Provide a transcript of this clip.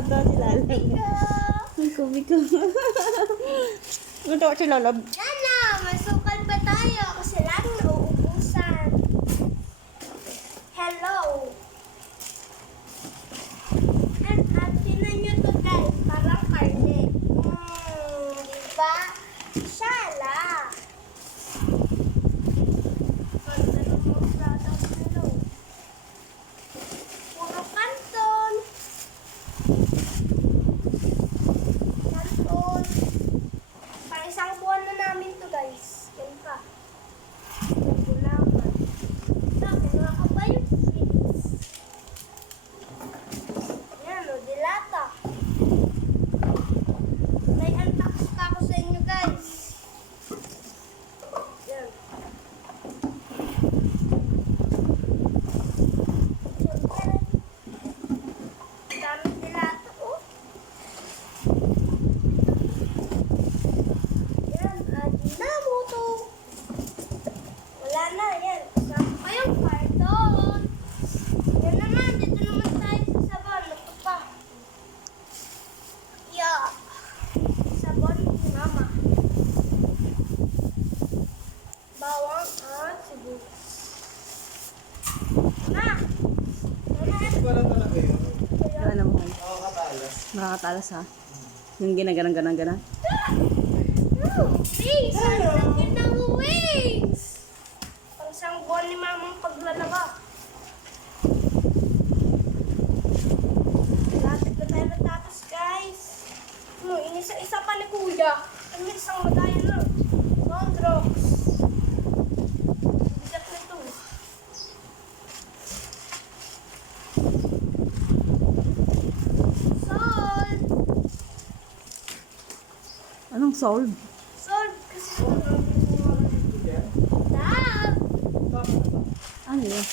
Tawa-tawa si Lala. Ang kumiko. Natawa si Lala. Lala, masukal ba tayo? Kasi laging nauubusan. Hello. At tinan nyo to guys, parang karne. Diba? Shala. Ganda ng mga products nila. Puro kanton. Kanton. Pang isang buwan na namin to guys. Yan pa. Nagulaman. Kinuha ko ba yung sweets? Yan o, dilata. May unbox ka ako sa inyo guys. Yan. Daming dilata oh. Yan, Ajinomoto. Wala na, yan. Kasama ko yung carton. Yan naman, dito naman tayo sa sabon. Ito pa. Yeah. Sabon ni Mama. Bawang at sibuyas. Na! Wala talaga yun. Wala na mahal. Nakakatalas. Nakakatalas ha. Yung ginaganang-ganang-ganang. Wings! Ang laki ng wings! Pang isang buwan ni Mamang paglalaba. Lapit na tayo matapos, guys. Inisa-isa pa ni Kuya. Ang isang madaya na. Mondrox. Bigat na ito. Salt! Anong solve? Salt kasi ito. Dab! Ano yun?